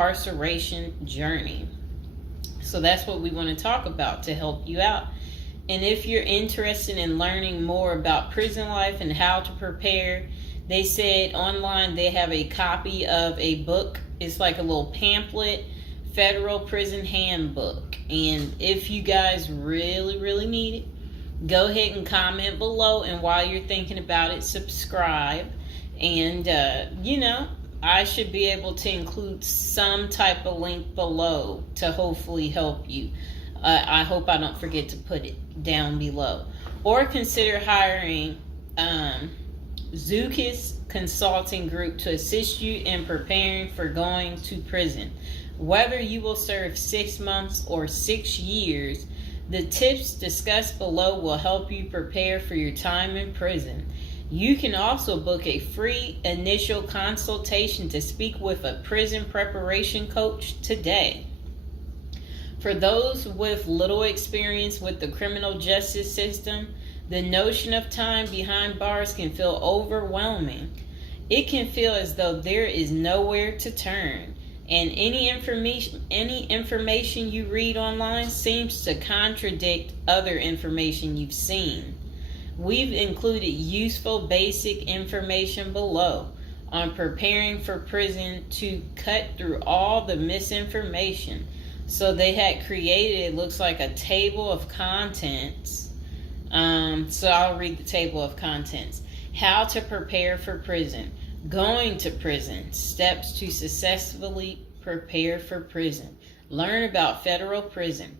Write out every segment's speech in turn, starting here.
incarceration journey. So that's what we want to talk about to help you out. And if you're interested in learning more about prison life and how to prepare, they said online they have a copy of a book. It's like a little pamphlet, Federal Prison Handbook. And if you guys really need it, go ahead and comment below. And while you're thinking about it, subscribe. And, I should be able to include some type of link below to hopefully help you. I hope I don't forget to put it down below. Or consider hiring Zukis Consulting Group to assist you in preparing for going to prison. Whether you will serve 6 months or 6 years, the tips discussed below will help you prepare for your time in prison. You can also book a free initial consultation to speak with a prison preparation coach today. For those with little experience with the criminal justice system, the notion of time behind bars can feel overwhelming. It can feel as though there is nowhere to turn, and any information you read online seems to contradict other information you've seen. We've included useful basic information below on preparing for prison to cut through all the misinformation. So they had created, it looks like a table of contents. So I'll read the table of contents. How to prepare for prison. Going to prison. Steps to successfully prepare for prison. Learn about federal prison.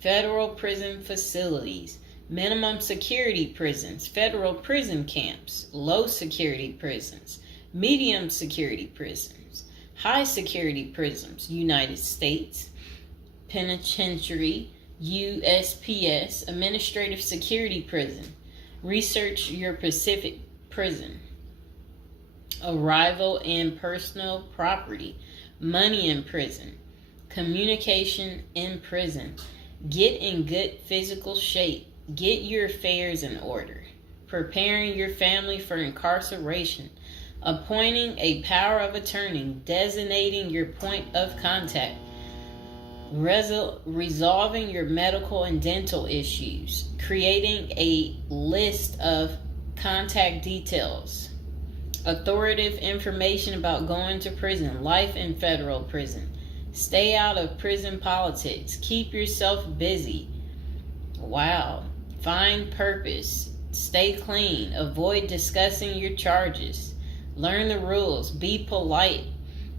Federal prison facilities. Minimum security prisons, federal prison camps, low security prisons, medium security prisons, high security prisons, United States Penitentiary, USPS, administrative security prison. Research your Pacific prison. Arrival and personal property, money in prison, communication in prison. Get in good physical shape. Get your affairs in order. Preparing your family for incarceration. Appointing a power of attorney. Designating your point of contact. Resolving your medical and dental issues. Creating a list of contact details. Authoritative information about going to prison. Life in federal prison. Stay out of prison politics. Keep yourself busy. Wow. Find purpose. Stay clean. Avoid discussing your charges. Learn the rules. Be polite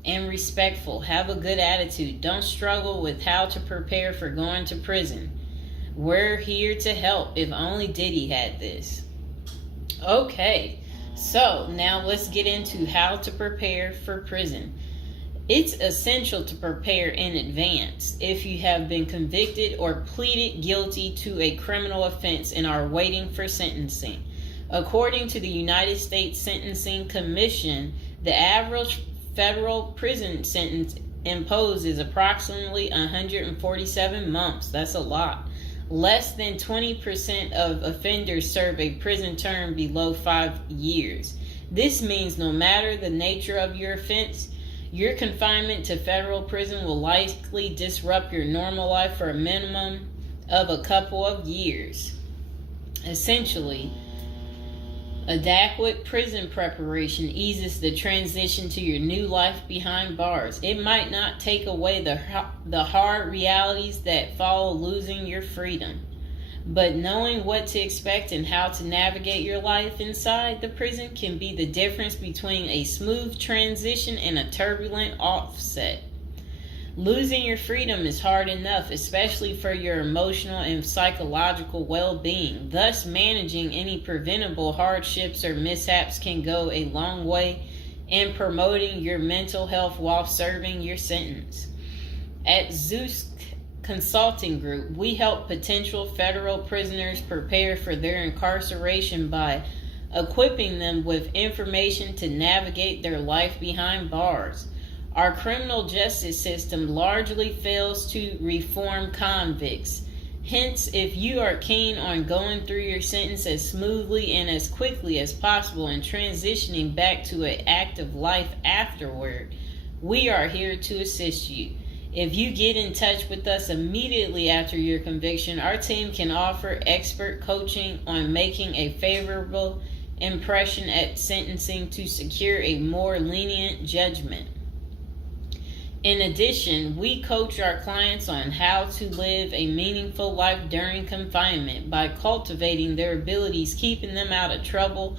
and respectful. Have a good attitude. Don't struggle with how to prepare for going to prison. We're here to help. If only Diddy had this. Okay, so now let's get into how to prepare for prison. It's essential to prepare in advance if you have been convicted or pleaded guilty to a criminal offense and are waiting for sentencing. According to the United States Sentencing Commission, the average federal prison sentence imposed is approximately 147 months. That's a lot. Less than 20% of offenders serve a prison term below 5 years. This means no matter the nature of your offense, your confinement to federal prison will likely disrupt your normal life for a minimum of a couple of years. Essentially, adequate prison preparation eases the transition to your new life behind bars. It might not take away the hard realities that follow losing your freedom, but knowing what to expect and how to navigate your life inside the prison can be the difference between a smooth transition and a turbulent offset. Losing your freedom is hard enough, especially for your emotional and psychological well-being. Thus, managing any preventable hardships or mishaps can go a long way in promoting your mental health while serving your sentence. At Zeus Consulting Group, we help potential federal prisoners prepare for their incarceration by equipping them with information to navigate their life behind bars. Our criminal justice system largely fails to reform convicts. Hence, if you are keen on going through your sentence as smoothly and as quickly as possible and transitioning back to an active life afterward, We are here to assist you. If you get in touch with us immediately after your conviction, our team can offer expert coaching on making a favorable impression at sentencing to secure a more lenient judgment. In addition, we coach our clients on how to live a meaningful life during confinement by cultivating their abilities, keeping them out of trouble,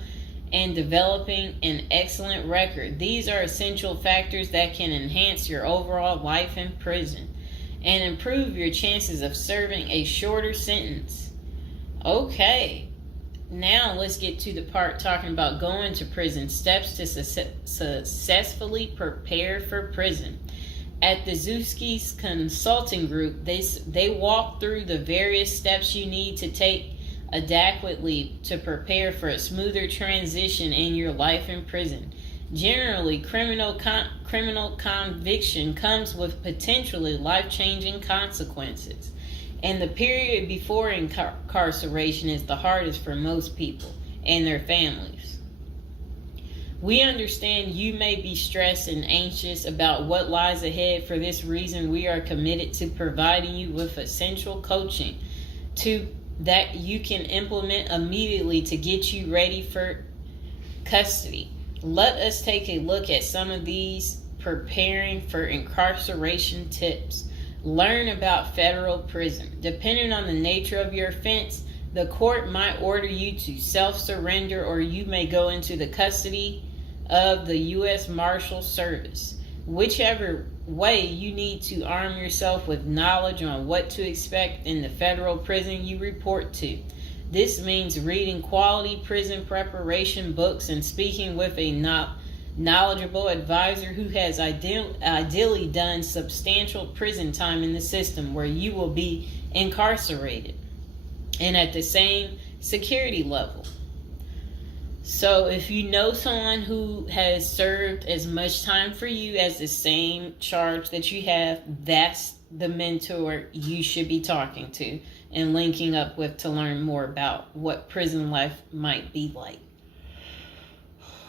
and developing an excellent record. These are essential factors that can enhance your overall life in prison and improve your chances of serving a shorter sentence. Okay, now let's get to the part talking about going to prison, steps to successfully prepare for prison. At the Zuski's Consulting Group, they walk through the various steps you need to take adequately to prepare for a smoother transition in your life in prison. Generally, criminal conviction comes with potentially life-changing consequences, and the period before incarceration is the hardest for most people and their families. We understand you may be stressed and anxious about what lies ahead. For this reason, we are committed to providing you with essential coaching that you can implement immediately to get you ready for custody. Let us take a look at some of these preparing for incarceration tips. Learn about federal prison. Depending on the nature of your offense, the court might order you to self-surrender, or you may go into the custody of the U.S. Marshal Service. Whichever way, you need to arm yourself with knowledge on what to expect in the federal prison you report to. This means reading quality prison preparation books and speaking with a knowledgeable advisor who has ideally done substantial prison time in the system where you will be incarcerated and at the same security level. So if you know someone who has served as much time for you as the same charge that you have, that's the mentor you should be talking to and linking up with to learn more about what prison life might be like.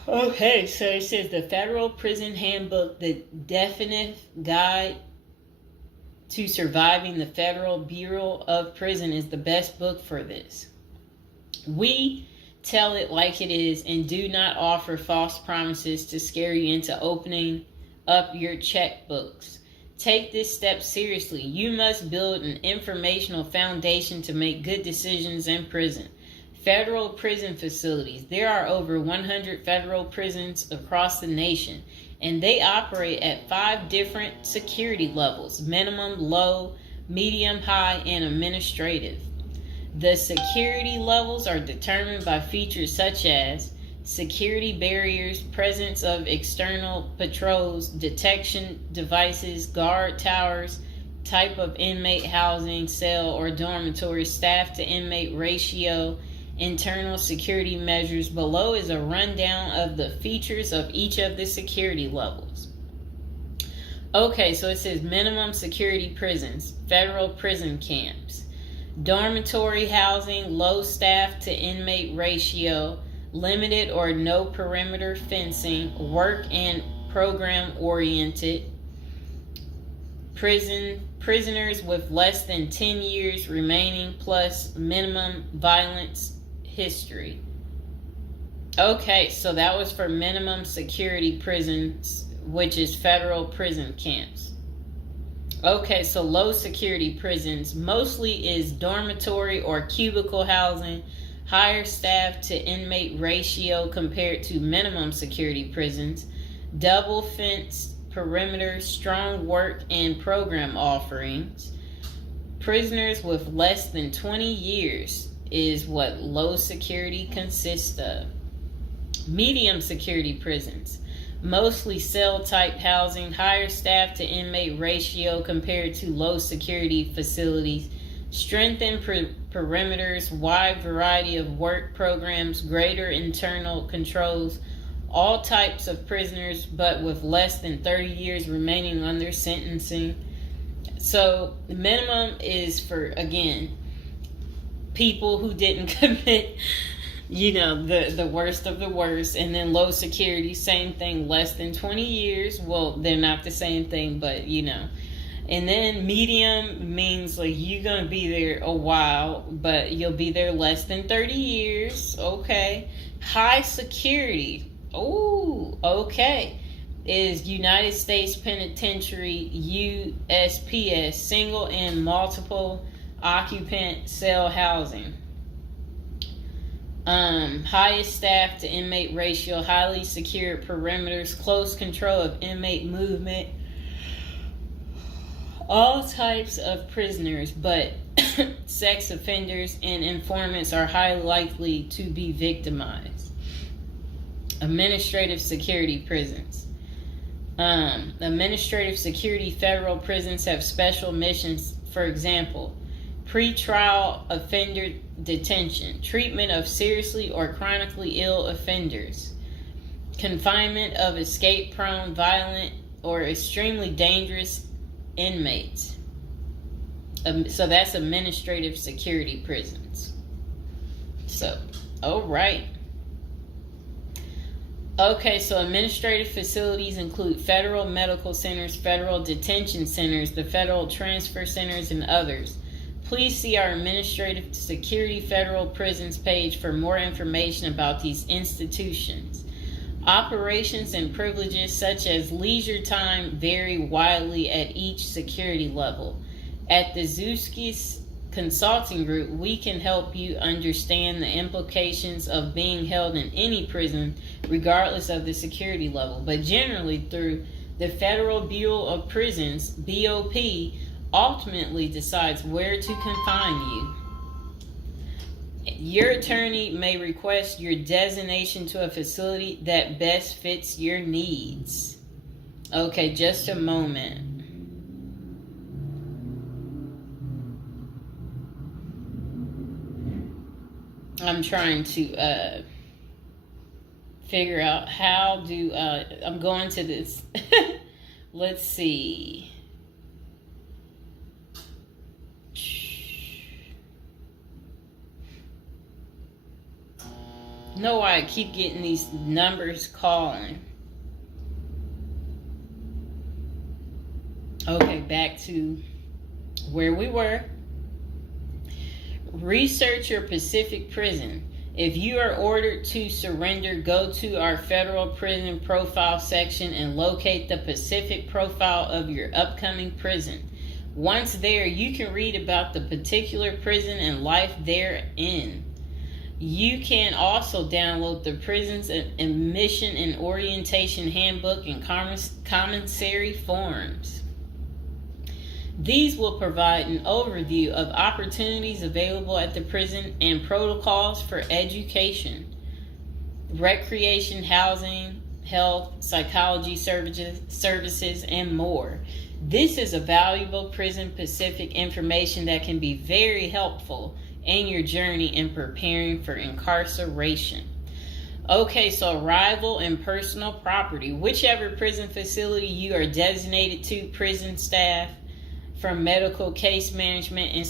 Okay, so it says the Federal Prison Handbook, the definitive guide to surviving the Federal Bureau of Prison, is the best book for this. We tell it like it is and do not offer false promises to scare you into opening up your checkbooks. Take this step seriously. You must build an informational foundation to make good decisions in prison. Federal prison facilities. There are over 100 federal prisons across the nation, and they operate at 5 different security levels: minimum, low, medium, high, and administrative. The security levels are determined by features such as security barriers, presence of external patrols, detection devices, guard towers, type of inmate housing, cell or dormitory, staff to inmate ratio, internal security measures. Below is a rundown of the features of each of the security levels. Okay, so it says minimum security prisons, federal prison camps. Dormitory housing, low staff to inmate ratio, limited or no perimeter fencing, work and program oriented. Prisoners with less than 10 years remaining plus minimum violence history. Okay, so that was for minimum security prisons, which is federal prison camps. Okay, so low security prisons mostly is dormitory or cubicle housing, higher staff to inmate ratio compared to minimum security prisons, double fenced perimeter, strong work and program offerings. Prisoners with less than 20 years is what low security consists of. Medium security prisons, mostly cell type housing, higher staff to inmate ratio compared to low security facilities, strengthened perimeters, wide variety of work programs, greater internal controls, all types of prisoners but with less than 30 years remaining on their sentencing. So the minimum is for, again, people who didn't commit the worst of the worst. And then low security, same thing, less than 20 years. Well, they're not the same thing, but And then medium means like you're going to be there a while, but you'll be there less than 30 years. Okay. High security. Oh, okay. Is United States Penitentiary, USPS, single and multiple occupant cell housing. Highest staff to inmate ratio, highly secure perimeters, close control of inmate movement, all types of prisoners, but sex offenders and informants are highly likely to be victimized. Administrative security prisons. Administrative security federal prisons have special missions. For example, pre-trial offender detention, treatment of seriously or chronically ill offenders, confinement of escape-prone, violent, or extremely dangerous inmates. So that's administrative security prisons. So, all right. Okay, so administrative facilities include federal medical centers, federal detention centers, the federal transfer centers, and others. Please see our Administrative Security Federal Prisons page for more information about these institutions. Operations and privileges such as leisure time vary widely at each security level. At the Zuskis Consulting Group, we can help you understand the implications of being held in any prison, regardless of the security level. But generally, through the Federal Bureau of Prisons, BOP, ultimately decides where to confine you. Your attorney may request your designation to a facility that best fits your needs. Okay, just a moment. I'm trying to figure out how do I'm going to this. Let's see. Know why I keep getting these numbers calling. Okay, back to where we were. Research your Pacific prison. If you are ordered to surrender, go to our federal prison profile section and locate the Pacific profile of your upcoming prison. Once there, you can read about the particular prison and life therein. You can also download the prison's admission and orientation handbook and commissary forms. These will provide an overview of opportunities available at the prison and protocols for education, recreation, housing, health, psychology services, and more. This is a valuable Prison Pacific information that can be very helpful in your journey in preparing for incarceration. Okay, so arrival and personal property. Whichever prison facility you are designated to, prison staff from medical case management and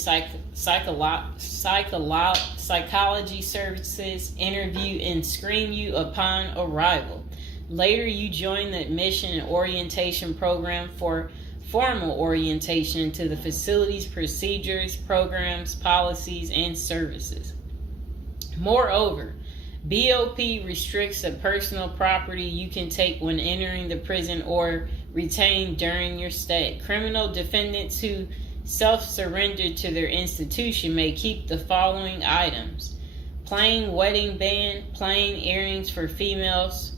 psychology services interview and screen you upon arrival. Later, you join the admission and orientation program for formal orientation into the facility's procedures, programs, policies, and services. Moreover, BOP restricts the personal property you can take when entering the prison or retain during your stay. Criminal defendants who self-surrender to their institution may keep the following items: plain wedding band, plain earrings for females,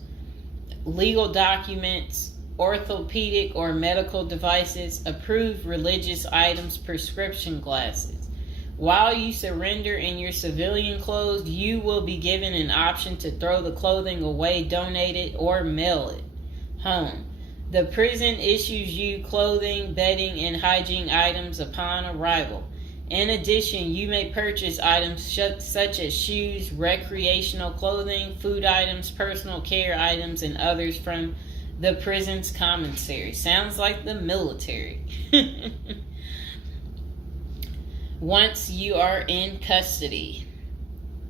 legal documents, orthopedic or medical devices, approved religious items, prescription glasses. While you surrender in your civilian clothes, you will be given an option to throw the clothing away, donate it, or mail it home. The prison issues you clothing, bedding, and hygiene items upon arrival. In addition, you may purchase items such as shoes, recreational clothing, food items, personal care items, and others from the prison's commissary. Sounds like the military. Once you are in custody.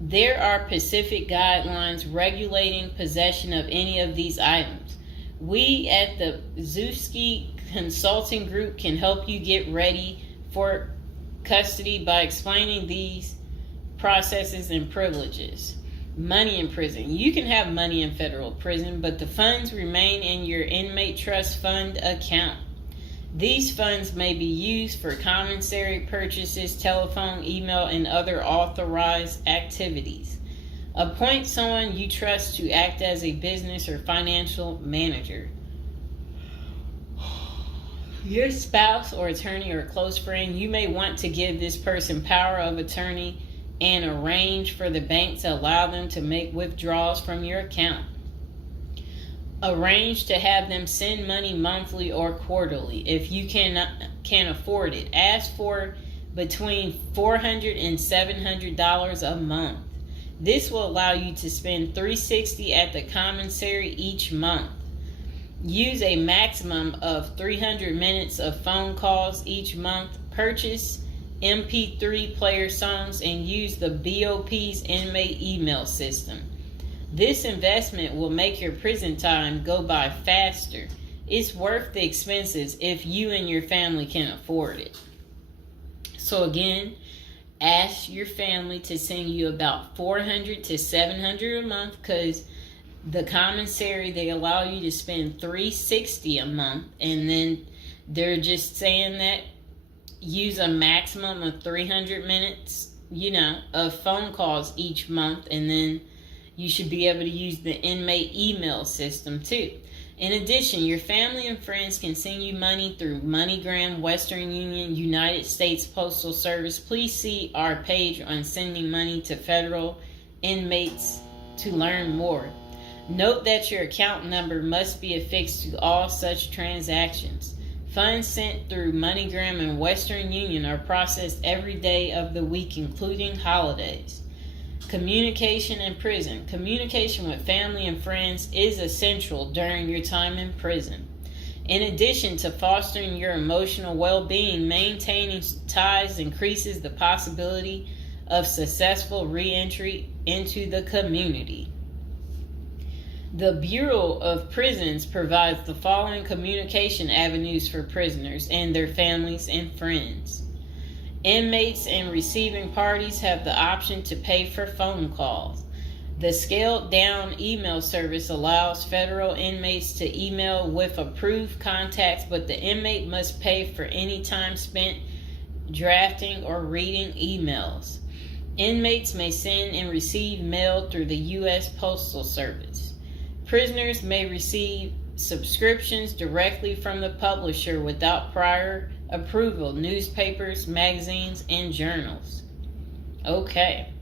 There are specific guidelines regulating possession of any of these items. We at the Zuski Consulting Group can help you get ready for custody by explaining these processes and privileges. Money in prison. You can have money in federal prison, but the funds remain in your inmate trust fund account. These funds may be used for commissary purchases, telephone, email, and other authorized activities. Appoint someone you trust to act as a business or financial manager. Your spouse or attorney or close friend, you may want to give this person power of attorney and arrange for the bank to allow them to make withdrawals from your account. Arrange to have them send money monthly or quarterly if you can afford it. Ask for between $400 and $700 a month. This will allow you to spend $360 at the commissary each month. Use a maximum of 300 minutes of phone calls each month. Purchase MP3 player songs and use the BOP's inmate email system. This investment will make your prison time go by faster. It's worth the expenses if you and your family can afford it. So again, ask your family to send you about $400 to $700 a month, because the commissary, they allow you to spend $360 a month, and then they're just saying that use a maximum of 300 minutes, of phone calls each month, and then you should be able to use the inmate email system too. In addition, your family and friends can send you money through MoneyGram, Western Union, United States Postal Service. Please see our page on sending money to federal inmates to learn more. Note that your account number must be affixed to all such transactions. Funds sent through MoneyGram and Western Union are processed every day of the week, including holidays. Communication in prison. Communication with family and friends is essential during your time in prison. In addition to fostering your emotional well-being, maintaining ties increases the possibility of successful re-entry into the community. The Bureau of Prisons provides the following communication avenues for prisoners and their families and friends. Inmates and receiving parties have the option to pay for phone calls. The scaled-down email service allows federal inmates to email with approved contacts, but the inmate must pay for any time spent drafting or reading emails. Inmates may send and receive mail through the U.S. Postal Service. Prisoners may receive subscriptions directly from the publisher without prior approval, newspapers, magazines, and journals. Okay.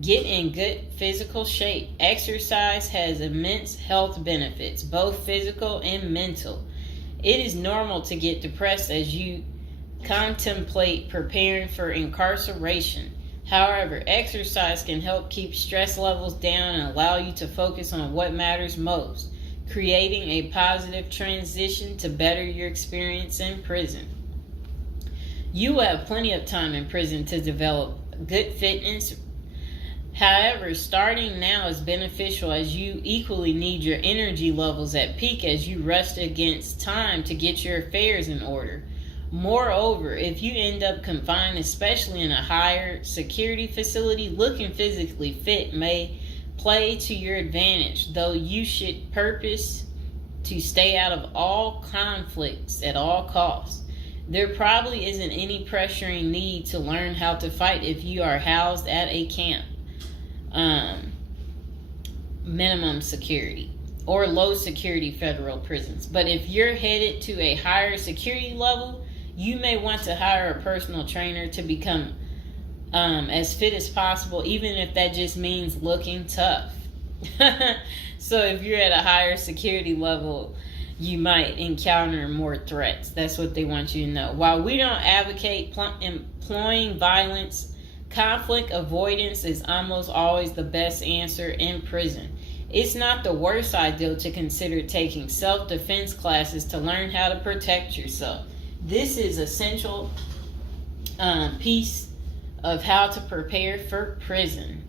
Get in good physical shape. Exercise has immense health benefits, both physical and mental. It is normal to get depressed as you contemplate preparing for incarceration. However, exercise can help keep stress levels down and allow you to focus on what matters most, creating a positive transition to better your experience in prison. You will have plenty of time in prison to develop good fitness. However, starting now is beneficial as you equally need your energy levels at peak as you rush against time to get your affairs in order. Moreover, if you end up confined, especially in a higher security facility, looking physically fit may play to your advantage, though you should purpose to stay out of all conflicts at all costs. There probably isn't any pressuring need to learn how to fight if you are housed at a camp, minimum security, or low security federal prisons. But if you're headed to a higher security level, you may want to hire a personal trainer to become as fit as possible, even if that just means looking tough. So if you're at a higher security level, you might encounter more threats. That's what they want you to know. While we don't advocate employing violence, conflict avoidance is almost always the best answer in prison. It's not the worst idea to consider taking self-defense classes to learn how to protect yourself. This is essential piece of how to prepare for prison.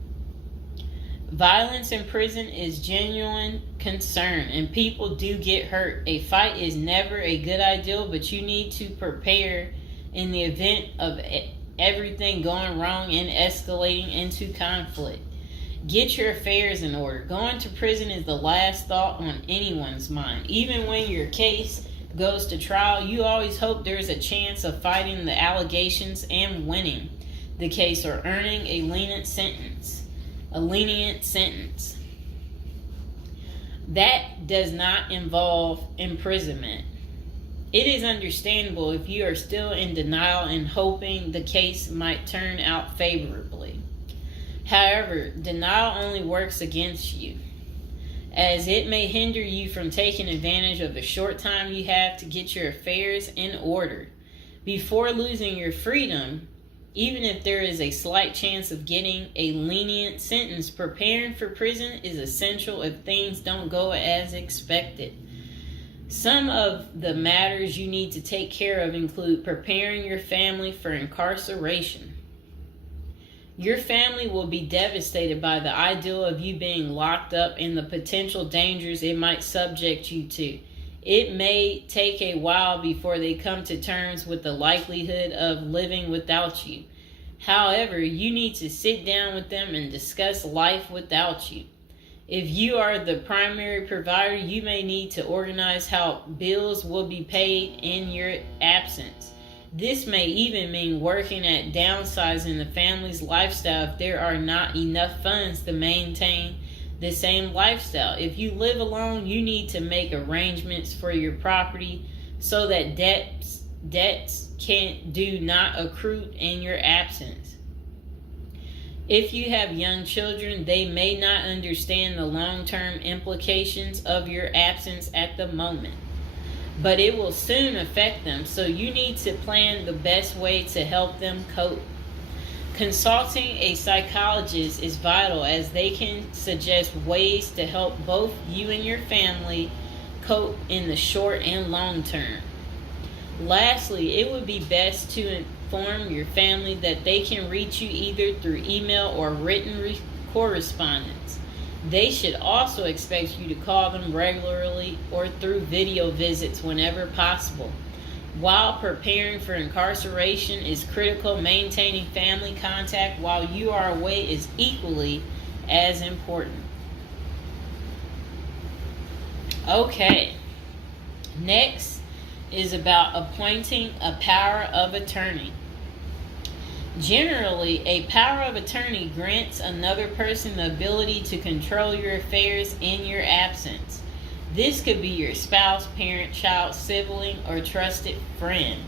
Violence in prison is genuine concern, and people do get hurt. A fight is never a good idea, but you need to prepare in the event of everything going wrong and escalating into conflict. Get your affairs in order. Going to prison is the last thought on anyone's mind. Even when your case goes to trial, you always hope there's a chance of fighting the allegations and winning the case or earning a lenient sentence. That does not involve imprisonment. It is understandable if you are still in denial and hoping the case might turn out favorably. However, denial only works against you, as it may hinder you from taking advantage of the short time you have to get your affairs in order. Before losing your freedom, even if there is a slight chance of getting a lenient sentence, preparing for prison is essential if things don't go as expected. Some of the matters you need to take care of include preparing your family for incarceration. Your family will be devastated by the idea of you being locked up and the potential dangers it might subject you to. It may take a while before they come to terms with the likelihood of living without you. However, you need to sit down with them and discuss life without you. If you are the primary provider, you may need to organize how bills will be paid in your absence. This may even mean working at downsizing the family's lifestyle if there are not enough funds to maintain the same lifestyle. If you live alone, you need to make arrangements for your property so that debts do not accrue in your absence. If you have young children, they may not understand the long-term implications of your absence at the moment, but it will soon affect them, so you need to plan the best way to help them cope. Consulting a psychologist is vital, as they can suggest ways to help both you and your family cope in the short and long term. Lastly, it would be best to inform your family that they can reach you either through email or written correspondence. They should also expect you to call them regularly or through video visits whenever possible. While preparing for incarceration is critical, maintaining family contact while you are away is equally as important. Okay, next is about appointing a power of attorney. Generally, a power of attorney grants another person the ability to control your affairs in your absence. This could be your spouse, parent, child, sibling, or trusted friend.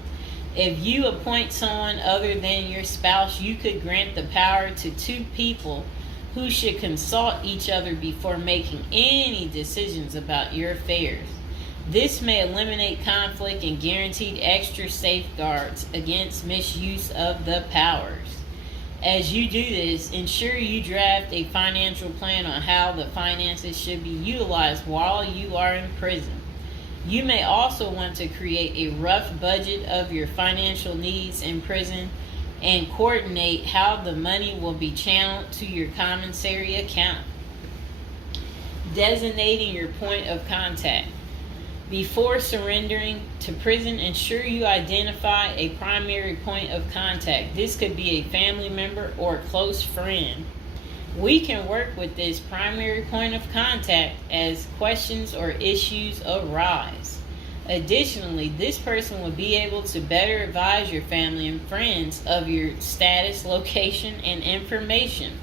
If you appoint someone other than your spouse, you could grant the power to two people who should consult each other before making any decisions about your affairs. This may eliminate conflict and guarantee extra safeguards against misuse of the powers. As you do this, ensure you draft a financial plan on how the finances should be utilized while you are in prison. You may also want to create a rough budget of your financial needs in prison and coordinate how the money will be channeled to your commissary account. Designating your point of contact. Before surrendering to prison, ensure you identify a primary point of contact. This could be a family member or a close friend. We can work with this primary point of contact as questions or issues arise. Additionally, this person will be able to better advise your family and friends of your status, location, and information.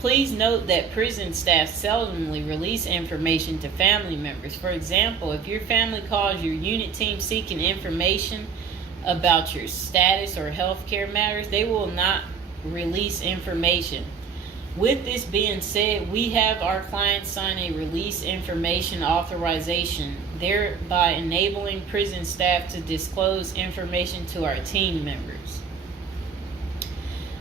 Please note that prison staff seldomly release information to family members. For example, if your family calls your unit team seeking information about your status or healthcare matters, they will not release information. With this being said, we have our clients sign a release information authorization, thereby enabling prison staff to disclose information to our team members.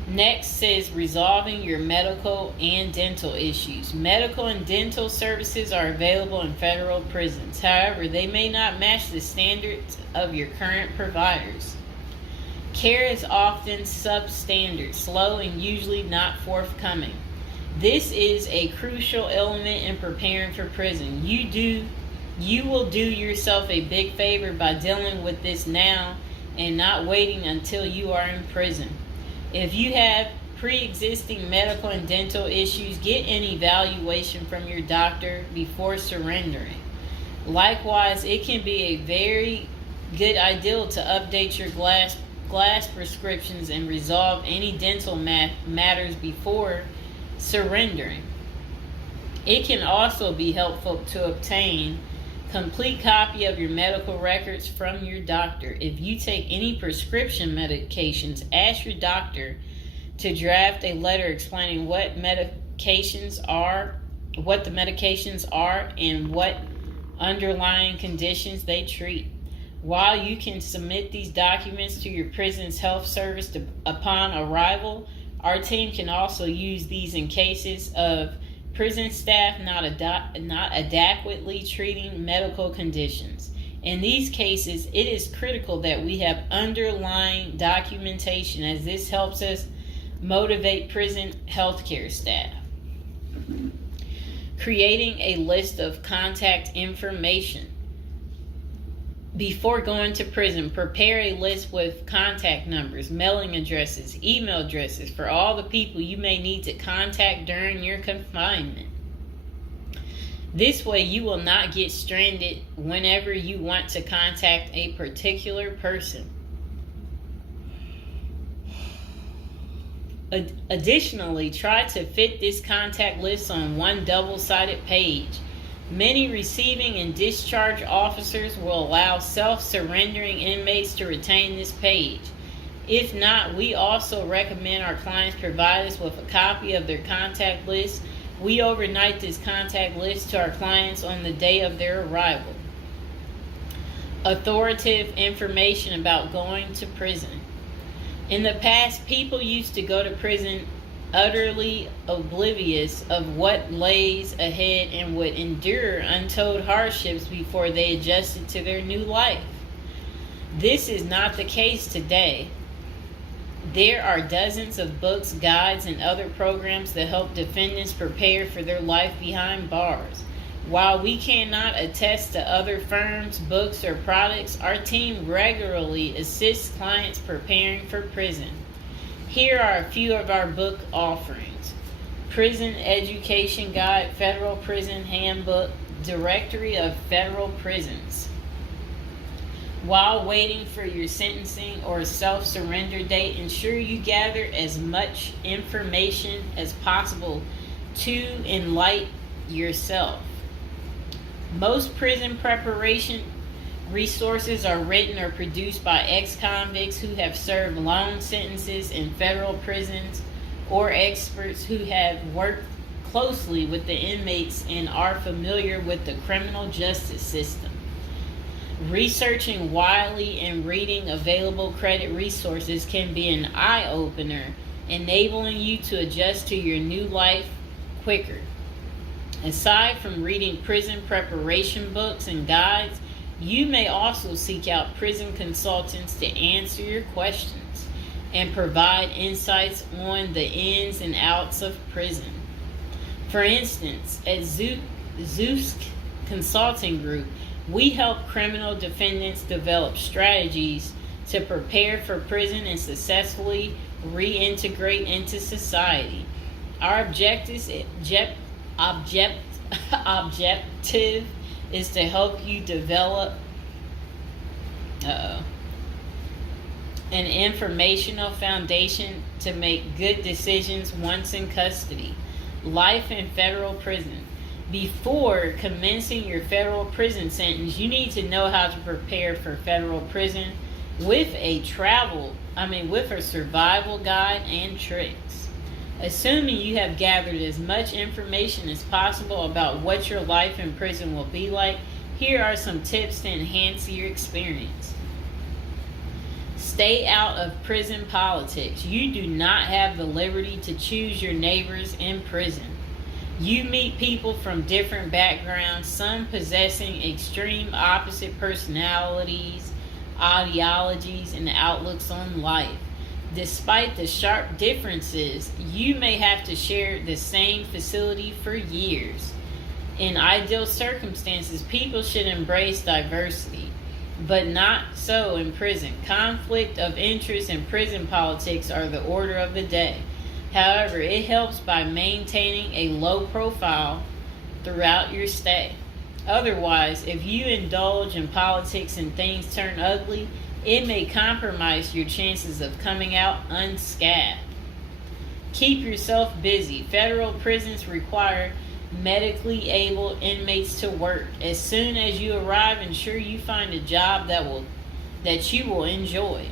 Next is resolving your medical and dental issues. Medical and dental services are available in federal prisons. However, they may not match the standards of your current providers. Care is often substandard, slow, and usually not forthcoming. This is a crucial element in preparing for prison. You will do yourself a big favor by dealing with this now and not waiting until you are in prison. If you have pre-existing medical and dental issues, get an evaluation from your doctor before surrendering. Likewise, it can be a very good idea to update your glass prescriptions and resolve any dental matters before surrendering. It can also be helpful to obtain complete copy of your medical records from your doctor. If you take any prescription medications, ask your doctor to draft a letter explaining what the medications are, and what underlying conditions they treat. While you can submit these documents to your prison's health service upon arrival, our team can also use these in cases of prison staff not adequately treating medical conditions. In these cases, it is critical that we have underlying documentation, as this helps us motivate prison healthcare staff. Creating a list of contact information. Before going to prison, prepare a list with contact numbers, mailing addresses, email addresses for all the people you may need to contact during your confinement. This way, you will not get stranded whenever you want to contact a particular person. Additionally, try to fit this contact list on one double-sided page. Many receiving and discharge officers will allow self-surrendering inmates to retain this page. If not, we also recommend our clients provide us with a copy of their contact list. We overnight this contact list to our clients on the day of their arrival. Authoritative information about going to prison. In the past, people used to go to prison utterly oblivious of what lays ahead and would endure untold hardships before they adjusted to their new life. This is not the case today. There are dozens of books, guides, and other programs that help defendants prepare for their life behind bars. While we cannot attest to other firms, books, or products, our team regularly assists clients preparing for prison. Here are a few of our book offerings: Prison Education Guide, Federal Prison Handbook, Directory of Federal Prisons. While waiting for your sentencing or self-surrender date, ensure you gather as much information as possible to enlighten yourself. Most prison preparation resources are written or produced by ex-convicts who have served long sentences in federal prisons, or experts who have worked closely with the inmates and are familiar with the criminal justice system. Researching widely and reading available credit resources can be an eye-opener, enabling you to adjust to your new life quicker. Aside from reading prison preparation books and guides, you may also seek out prison consultants to answer your questions and provide insights on the ins and outs of prison. For instance, at Zeus Consulting Group, we help criminal defendants develop strategies to prepare for prison and successfully reintegrate into society. Our objective is to help you develop an informational foundation to make good decisions once in custody. Life in federal prison. Before commencing your federal prison sentence, you need to know how to prepare for federal prison with a survival guide and tricks. Assuming you have gathered as much information as possible about what your life in prison will be like, here are some tips to enhance your experience. Stay out of prison politics. You do not have the liberty to choose your neighbors in prison. You meet people from different backgrounds, some possessing extreme opposite personalities, ideologies, and outlooks on life. Despite the sharp differences, you may have to share the same facility for years. In ideal circumstances, people should embrace diversity, but not so in prison. Conflict of interest and prison politics are the order of the day. However, it helps by maintaining a low profile throughout your stay. Otherwise, if you indulge in politics and things turn ugly, it may compromise your chances of coming out unscathed. Keep yourself busy. Federal prisons require medically able inmates to work. As soon as you arrive, ensure you find a job that you will enjoy.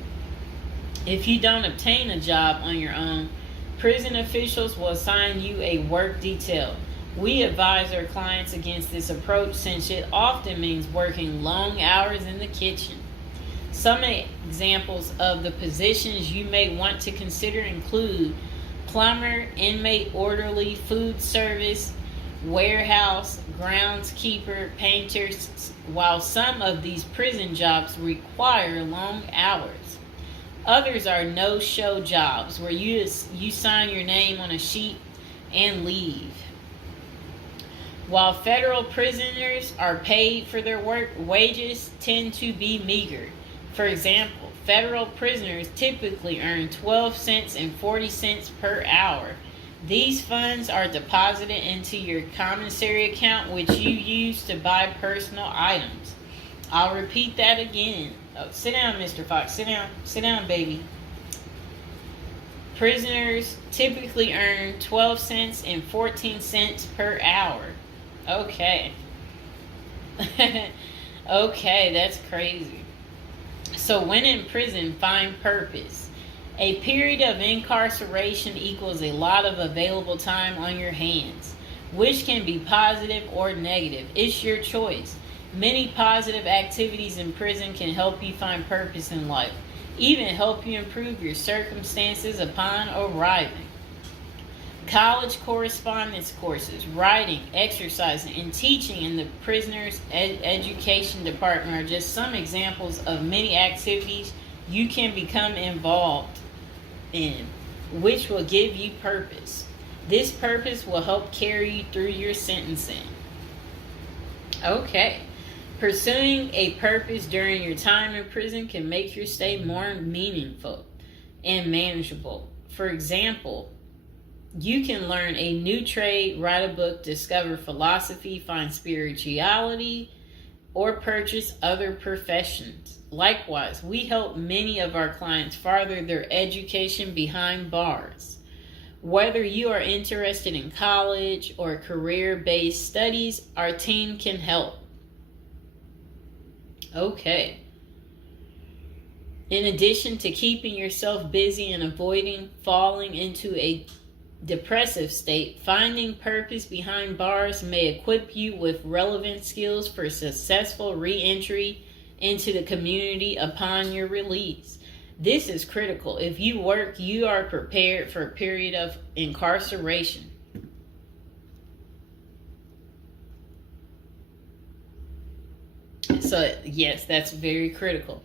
If you don't obtain a job on your own, prison officials will assign you a work detail. We advise our clients against this approach since it often means working long hours in the kitchen. Some examples of the positions you may want to consider include plumber, inmate orderly, food service, warehouse, groundskeeper, painters. While some of these prison jobs require long hours, others are no-show jobs where you sign your name on a sheet and leave. While federal prisoners are paid for their work, wages tend to be meager. For example, federal prisoners typically earn 12 cents and 40 cents per hour. These funds are deposited into your commissary account, which you use to buy personal items. I'll repeat that again. Oh, sit down, Mr. Fox. Sit down. Sit down, baby. Prisoners typically earn 12 cents and 14 cents per hour. Okay. Okay, that's crazy. So when in prison, find purpose. A period of incarceration equals a lot of available time on your hands, which can be positive or negative. It's your choice. Many positive activities in prison can help you find purpose in life, even help you improve your circumstances upon arriving. College correspondence courses, writing, exercising, and teaching in the prisoner's education department are just some examples of many activities you can become involved in, which will give you purpose. This purpose will help carry you through your sentencing. Okay. Pursuing a purpose during your time in prison can make your stay more meaningful and manageable. For example, you can learn a new trade, write a book, discover philosophy, find spirituality, or purchase other professions. Likewise, we help many of our clients further their education behind bars. Whether you are interested in college or career-based studies, our team can help. Okay. In addition to keeping yourself busy and avoiding falling into a depressive state, finding purpose behind bars may equip you with relevant skills for successful re-entry into the community upon your release. This is critical. If you work, you are prepared for a period of incarceration. So, yes, that's very critical.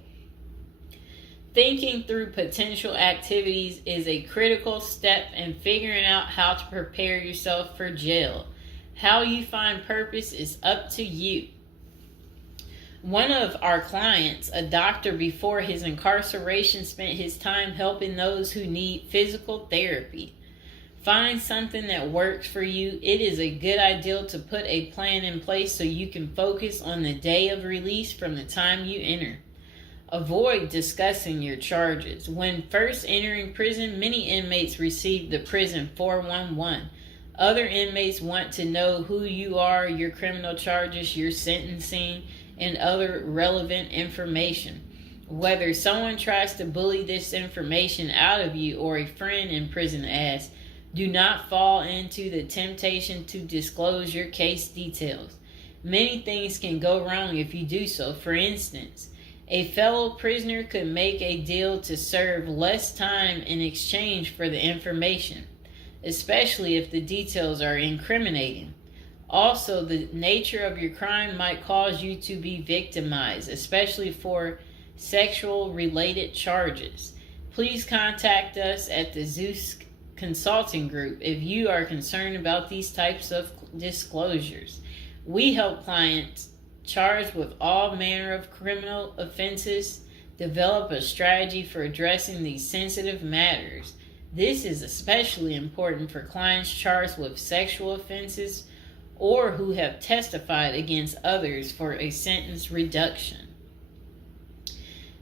Thinking through potential activities is a critical step in figuring out how to prepare yourself for jail. How you find purpose is up to you. One of our clients, a doctor before his incarceration, spent his time helping those who need physical therapy. Find something that works for you. It is a good idea to put a plan in place so you can focus on the day of release from the time you enter. Avoid discussing your charges. When first entering prison, many inmates receive the prison 411. Other inmates want to know who you are, your criminal charges, your sentencing, and other relevant information. Whether someone tries to bully this information out of you or a friend in prison asks, do not fall into the temptation to disclose your case details. Many things can go wrong if you do so. For instance, a fellow prisoner could make a deal to serve less time in exchange for the information, especially if the details are incriminating. Also, the nature of your crime might cause you to be victimized, especially for sexual-related charges. please contact us at the Zeus Consulting Group if you are concerned about these types of disclosures. We help clients charged with all manner of criminal offenses develop a strategy for addressing these sensitive matters. This is especially important for clients charged with sexual offenses or who have testified against others for a sentence reduction.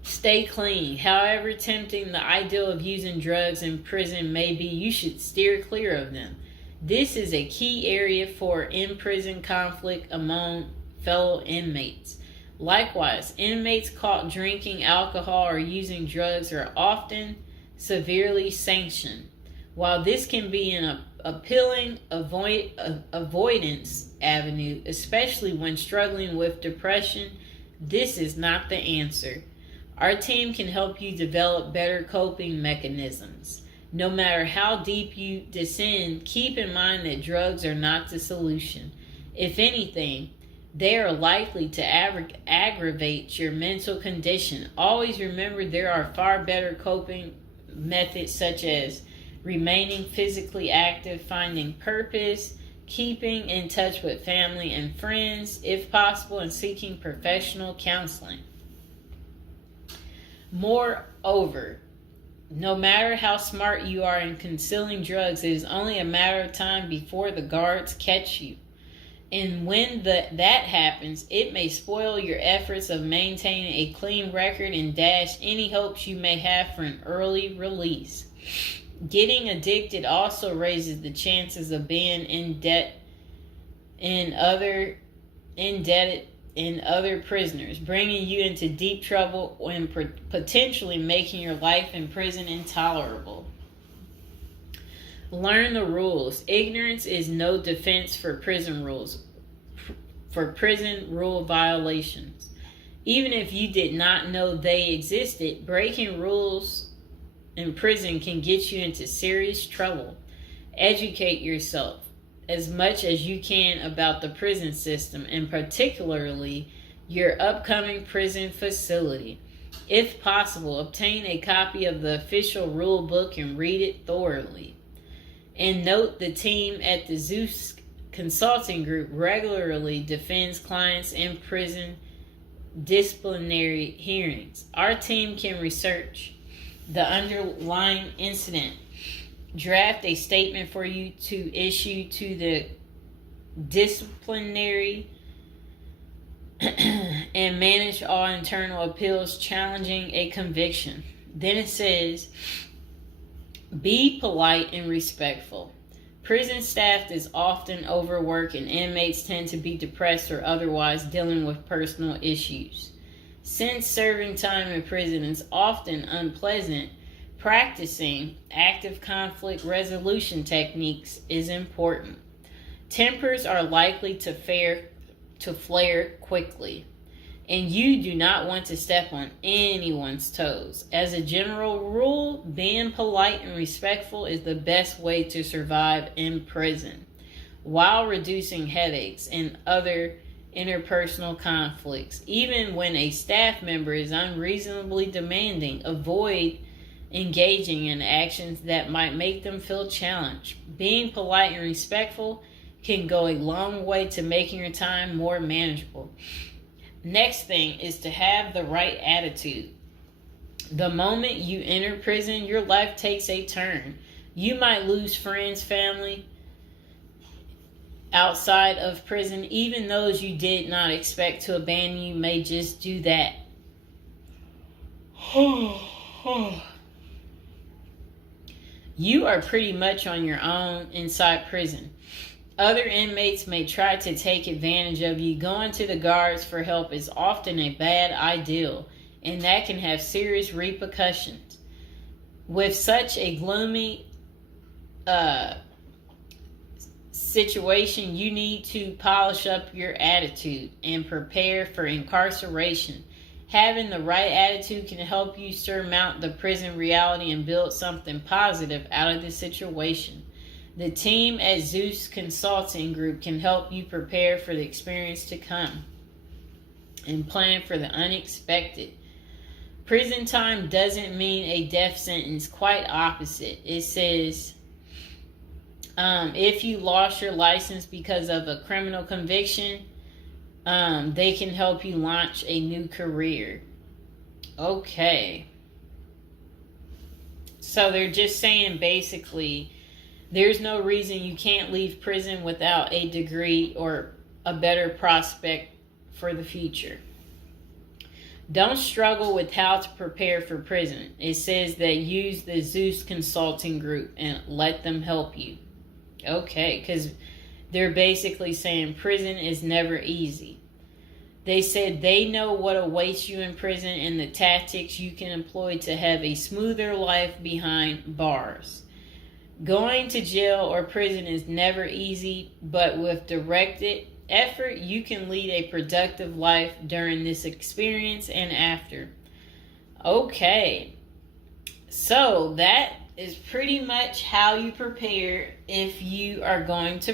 Stay clean. However tempting the ideal of using drugs in prison may be, you should steer clear of them. This is a key area for in-prison conflict among fellow inmates. Likewise, inmates caught drinking alcohol or using drugs are often severely sanctioned. While this can be an appealing avoidance avenue, especially when struggling with depression, this is not the answer. Our team can help you develop better coping mechanisms. No matter how deep you descend, keep in mind that drugs are not the solution. If anything, they are likely to aggravate your mental condition. Always remember there are far better coping methods such as remaining physically active, finding purpose, keeping in touch with family and friends, if possible, and seeking professional counseling. Moreover, no matter how smart you are in concealing drugs, it is only a matter of time before the guards catch you. And when that happens, it may spoil your efforts of maintaining a clean record and dash any hopes you may have for an early release. Getting addicted also raises the chances of being indebted in other prisoners, bringing you into deep trouble and potentially making your life in prison intolerable. Learn the rules. Ignorance is no defense for prison rule violations. Even if you did not know they existed, breaking rules in prison can get you into serious trouble. Educate yourself as much as you can about the prison system, and particularly your upcoming prison facility. If possible, obtain a copy of the official rule book and read it thoroughly. And note, the team at the Zeus Consulting Group regularly defends clients in prison disciplinary hearings. Our team can research the underlying incident, draft a statement for you to issue to the disciplinary and manage all internal appeals challenging a conviction. Then it says, be polite and respectful. Prison staff is often overworked and inmates tend to be depressed or otherwise dealing with personal issues. Since serving time in prison is often unpleasant, practicing active conflict resolution techniques is important. Tempers are likely to flare quickly, and you do not want to step on anyone's toes. As a general rule, being polite and respectful is the best way to survive in prison, while reducing headaches and other interpersonal conflicts. Even when a staff member is unreasonably demanding, avoid engaging in actions that might make them feel challenged. Being polite and respectful can go a long way to making your time more manageable. Next thing is to have the right attitude. The moment you enter prison, your life takes a turn. You might lose friends, family outside of prison. Even those you did not expect to abandon you may just do that. You are pretty much on your own inside prison. Other inmates may try to take advantage of you. Going to the guards for help is often a bad idea, and that can have serious repercussions. With such a gloomy situation, you need to polish up your attitude and prepare for incarceration. Having the right attitude can help you surmount the prison reality and build something positive out of the situation. The team at Zeus Consulting Group can help you prepare for the experience to come and plan for the unexpected. Prison time doesn't mean a death sentence. Quite opposite. It says, if you lost your license because of a criminal conviction, they can help you launch a new career. Okay. So they're just saying basically, there's no reason you can't leave prison without a degree or a better prospect for the future. Don't struggle with how to prepare for prison. It says that use the Zeus Consulting Group and let them help you. Okay, because they're basically saying prison is never easy. They said they know what awaits you in prison and the tactics you can employ to have a smoother life behind bars. Going to jail or prison is never easy, but with directed effort, you can lead a productive life during this experience and after. Okay, so that is pretty much how you prepare if you are going to